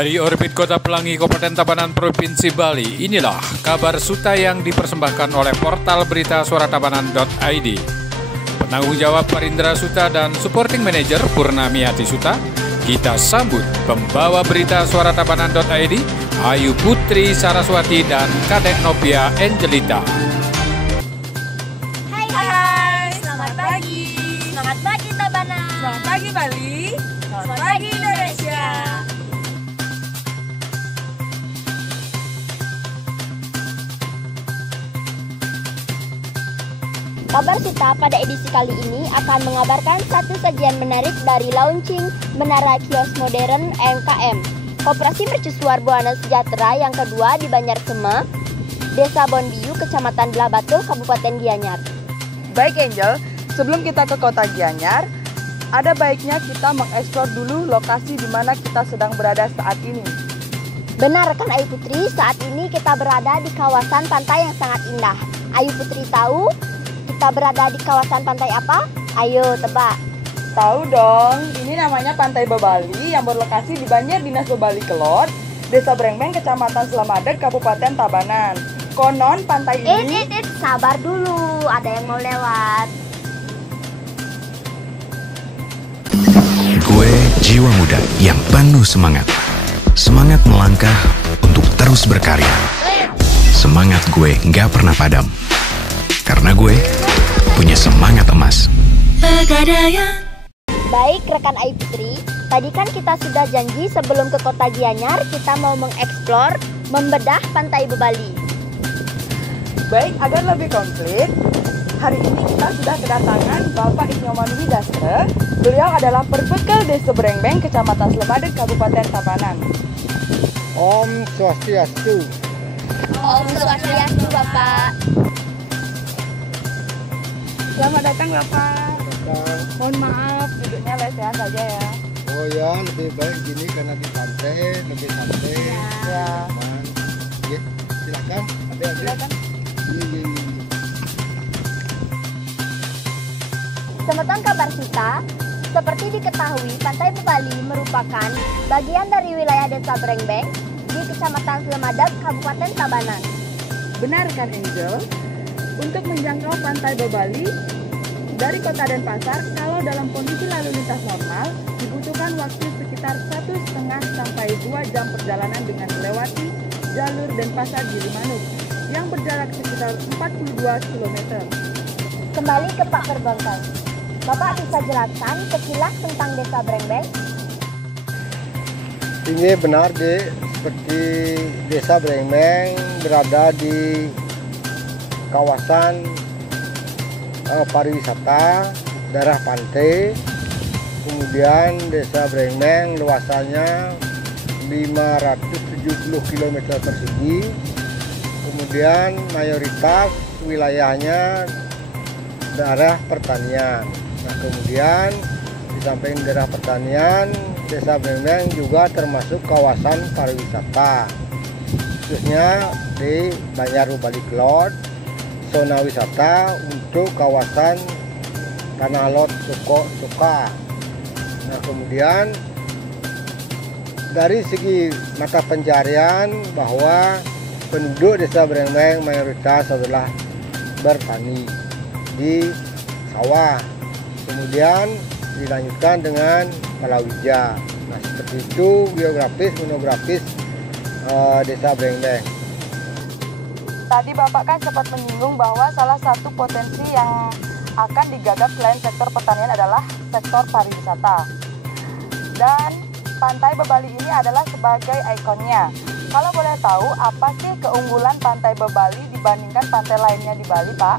Dari orbit Kota Pelangi, Kabupaten Tabanan, Provinsi Bali, inilah kabar Suta yang dipersembahkan oleh portal berita suaratabanan.id. Penanggung jawab Parindra Suta dan Supporting Manager Purnamiati Suta. Kita sambut pembawa berita suaratabanan.id, Ayu Putri Saraswati dan Kadek Novia Angelita. Hai, selamat pagi. Selamat pagi Tabanan. Selamat pagi Bali. Selamat pagi Indonesia. Kabar Suta pada edisi kali ini akan mengabarkan satu sajian menarik dari launching Menara Kios Modern MKM, Koperasi Mercusuar Buana Sejahtera yang kedua di Banyarsema, Desa Bonbiu, Kecamatan Belah Batu, Kabupaten Gianyar. Baik Angel, sebelum kita ke kota Gianyar, ada baiknya kita mengeksplor dulu lokasi di mana kita sedang berada saat ini. Benar kan Ayu Putri, saat ini kita berada di kawasan pantai yang sangat indah. Ayu Putri tahu kita berada di kawasan pantai apa? Ayo tebak. Tahu dong, ini namanya Pantai Bebali yang berlokasi di Banjar Dinas Bebali Kelot, Desa Brengbeng, Kecamatan Selamadeg, Kabupaten Tabanan. Konon pantai ini... Sabar dulu, ada yang mau lewat. Gue jiwa muda yang penuh semangat. Semangat melangkah untuk terus berkarya. Semangat gue nggak pernah padam. Karena gue punya semangat emas. Baik rekan Ayu Putri, tadi kan kita sudah janji sebelum ke kota Gianyar kita mau mengeksplor, membedah Pantai Bebali. Baik, agar lebih komplit, hari ini kita sudah kedatangan Bapak Isnyoman Widaste. Beliau adalah Perbekel Desa Brengbeng, Kecamatan Selamadeg, Kabupaten Tabanan. Om Swastiastu. Om Swastiastu Bapak. Selamat datang Bapak. Nah, Mohon maaf, duduknya lesehan saja ya. oh ya, lebih baik gini karena di pantai, lebih santai. Ya. Aman. Ya, silakan. Adik-adik. Silakan. Iya. Semeton kabar Suta, seperti diketahui Pantai Bebali merupakan bagian dari wilayah Desa Brengbeng di Kecamatan Selamadeg, Kabupaten Tabanan. Benar kan Angel? Untuk menjangkau Pantai Bebali dari Kota Denpasar, kalau dalam kondisi lalu lintas normal, dibutuhkan waktu sekitar 1,5 sampai 2 jam perjalanan dengan melewati jalur Denpasar Gilimanuk yang berjarak sekitar 42 km. Kembali ke Pak Perbekel. Bapak bisa jelaskan sekilas tentang Desa Brengbeng? Ini benar deh, seperti Desa Brengbeng berada di kawasan pariwisata daerah pantai. Kemudian Desa Brengbeng luasannya 570 km persegi. Kemudian mayoritas wilayahnya daerah pertanian. Nah, kemudian di samping daerah pertanian, Desa Brengbeng juga termasuk kawasan pariwisata, khususnya di Banjar Bebali Kelot, zona wisata untuk kawasan Tanah Lot Suka. Nah, kemudian dari segi mata pencarian bahwa penduduk Desa Brengbeng mayoritas adalah bertani di sawah. Kemudian dilanjutkan dengan palawija. Nah, seperti itu geografis monografis Desa Brengbeng. Tadi Bapak kan sempat menyinggung bahwa salah satu potensi yang akan digagas selain sektor pertanian adalah sektor pariwisata. Dan Pantai Bebali ini adalah sebagai ikonnya. Kalau boleh tahu, apa sih keunggulan Pantai Bebali dibandingkan pantai lainnya di Bali, Pak?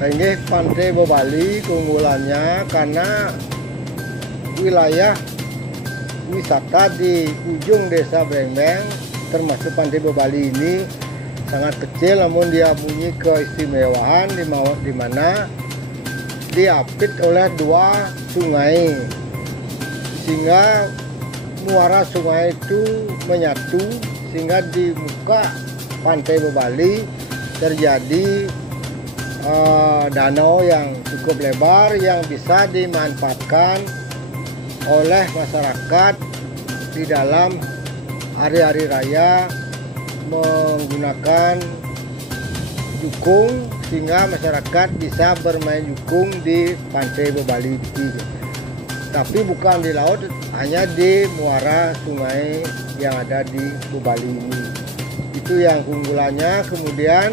Ini Pantai Bebali keunggulannya karena wilayah wisata di ujung Desa Brengbeng termasuk Pantai Bebali ini sangat kecil, namun dia punya keistimewaan di mana diapit oleh 2 sungai, sehingga muara sungai itu menyatu, sehingga di muka Pantai Bebali terjadi danau yang cukup lebar yang bisa dimanfaatkan oleh masyarakat di dalam hari-hari raya menggunakan jukung sehingga masyarakat bisa bermain jukung di Pantai Bebali. Tapi bukan di laut, hanya di muara sungai yang ada di Bebali ini. Itu yang keunggulannya. Kemudian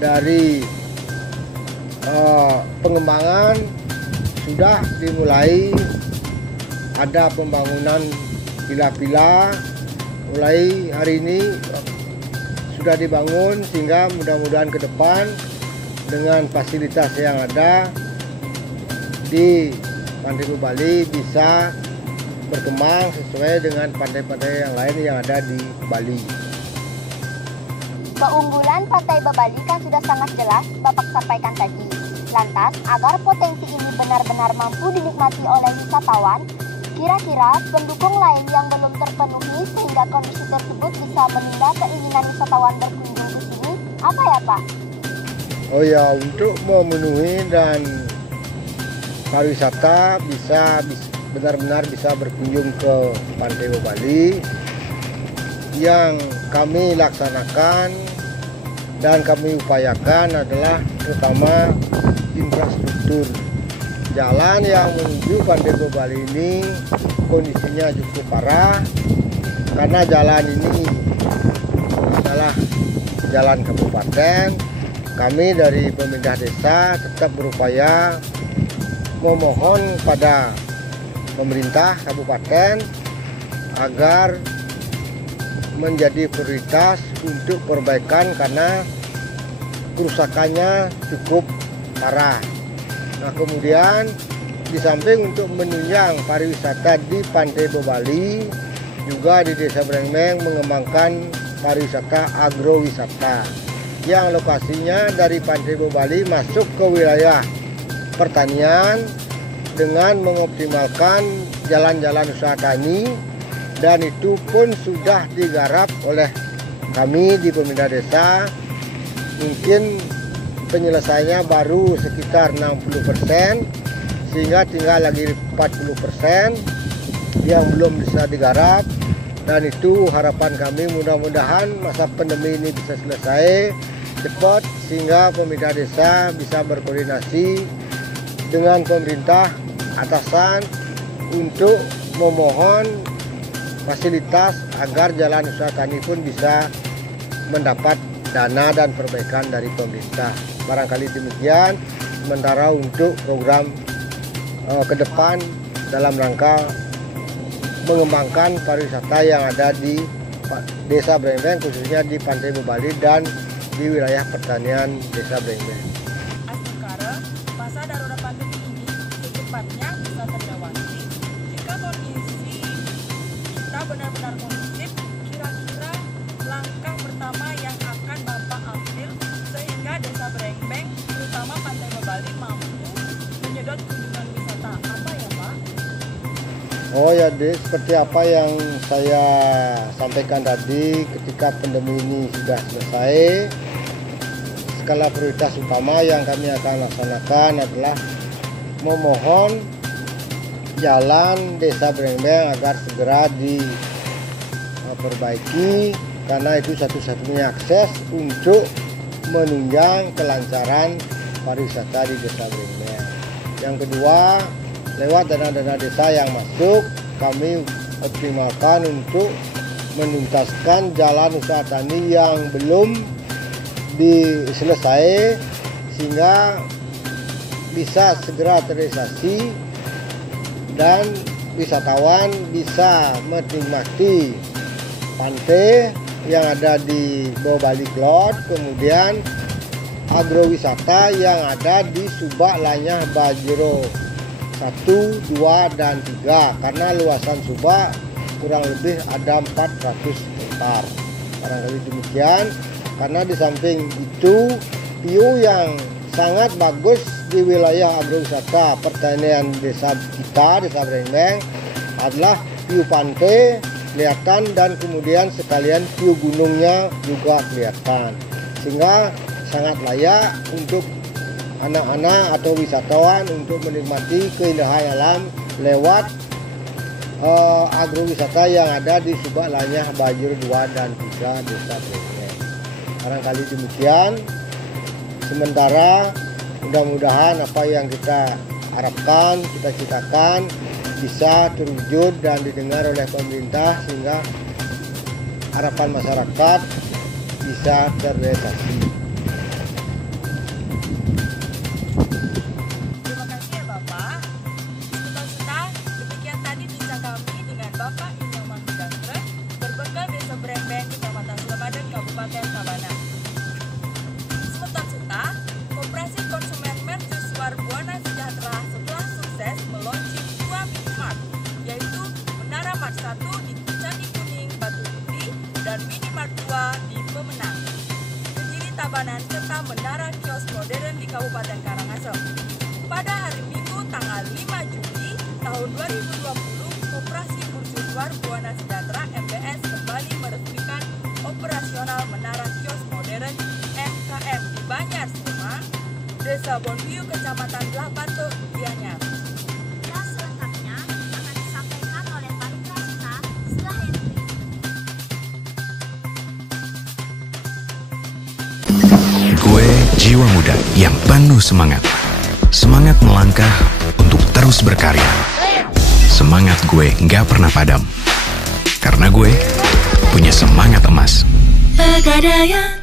dari pengembangan sudah dimulai, ada pembangunan pila-pila mulai hari ini sudah dibangun, sehingga mudah-mudahan ke depan dengan fasilitas yang ada di Pantai Bebali bisa berkembang sesuai dengan pantai-pantai yang lain yang ada di Bali. Keunggulan Pantai Bebali kan sudah sangat jelas Bapak sampaikan tadi. Lantas, agar potensi ini benar-benar mampu dinikmati oleh wisatawan, kira-kira pendukung lain yang belum terpenuhi sehingga kondisi tersebut bisa menunda keinginan wisatawan berkunjung ke sini, apa ya Pak? Oh ya, untuk memenuhi dan pariwisata bisa benar-benar bisa berkunjung ke Pantai Bebali, yang kami laksanakan dan kami upayakan adalah terutama infrastruktur. Jalan yang menuju Pantai Bebali ini kondisinya cukup parah, karena jalan ini adalah jalan kabupaten. Kami dari pemerintah desa tetap berupaya memohon pada pemerintah kabupaten agar menjadi prioritas untuk perbaikan karena kerusakannya cukup parah. Nah, kemudian di samping untuk menunjang pariwisata di Pantai Bebali, juga di Desa Brengmeng mengembangkan pariwisata agrowisata yang lokasinya dari Pantai Bebali masuk ke wilayah pertanian dengan mengoptimalkan jalan-jalan usaha tani, dan itu pun sudah digarap oleh kami di pemerintah desa. Mungkin penyelesaiannya baru sekitar 60%, sehingga tinggal lagi 40% yang belum bisa digarap, dan itu harapan kami mudah-mudahan masa pandemi ini bisa selesai cepat sehingga pemerintah desa bisa berkoordinasi dengan pemerintah atasan untuk memohon fasilitas agar jalan usaha tani pun bisa mendapat dana dan perbaikan dari pemerintah. Barangkali demikian sementara untuk program ke depan dalam rangka mengembangkan pariwisata yang ada di Desa Brengmeng, khususnya di Pantai Bebali dan di wilayah pertanian Desa Brengmeng. Sekarang masa darurat pandemi ini secepatnya bisa terlewati jika kondisi kita benar-benar kondusif. Kira-kira langkah pertama yang akan Bapak ambil sehingga Desa Brengmeng, terutama Pantai Bebali, mampu menyedot kunjungan wisata, apa ya Pak? Oh ya, seperti apa yang saya sampaikan tadi, ketika pandemi ini sudah selesai, skala prioritas utama yang kami akan laksanakan adalah memohon jalan Desa Brengmeng agar segera diperbaiki, karena itu satu-satunya akses untuk menunjang kelancaran pariwisata di Desa Brengmeng. Yang kedua, lewat dana-dana desa yang masuk, kami optimalkan untuk menuntaskan jalan usaha tani yang belum diselesai sehingga bisa segera terrealisasi dan wisatawan bisa menikmati pantai yang ada di Bebali Klot, kemudian agrowisata yang ada di Subak, Lanyah, Bajero 1, 2, dan 3, karena luasan Subak kurang lebih ada 400 hektar. Barangkali demikian, karena di samping itu view yang sangat bagus di wilayah agrowisata pertanian desa kita, Desa Brengmeng, adalah view pantai kelihatan dan kemudian sekalian view gunungnya juga kelihatan, sehingga sangat layak untuk anak-anak atau wisatawan untuk menikmati keindahan alam lewat agrowisata yang ada di Subak Lanyah, Bajur 2 dan 3 Desa Brengkeng. Barangkali demikian. Sementara mudah-mudahan apa yang kita harapkan, kita citakan bisa terwujud dan didengar oleh pemerintah sehingga harapan masyarakat bisa terrealisasi. Terima kasih ya Bapak. Suta-suta, demikian tadi bincang kami dengan Bapak Inyoman Gandre, berbekal Desa Brengkeng, Kecamatan Selemaden, Kabupaten Tabanan. Suta-suta, Koperasi Konsumen Mercusuar Buana Sejahtera setelah sukses meluncing 2 minimart, yaitu Menara Mart 1 di Candi Kuning, Batu Putih, dan Minimart 2 di Pemenang, Kediri, Tabanan, serta Menara Kios Modern di Kabupaten Karangasem. Pada hari Minggu tanggal 5 Juli tahun 2020, Koperasi Mercusuar Buana Sejahtera MBS kembali meresmikan operasional Menara Kios Modern MKM di Banjar Sema, Desa Bonbiu, Kecamatan Belah Batu, Gianyar. Dan selengkapnya akan disampaikan oleh Parindra Suta setelah yang berikut. Gue jiwa muda yang penuh semangat. Semangat melangkah untuk terus berkarya. Semangat gue nggak pernah padam. Karena gue punya semangat emas. Pegadaian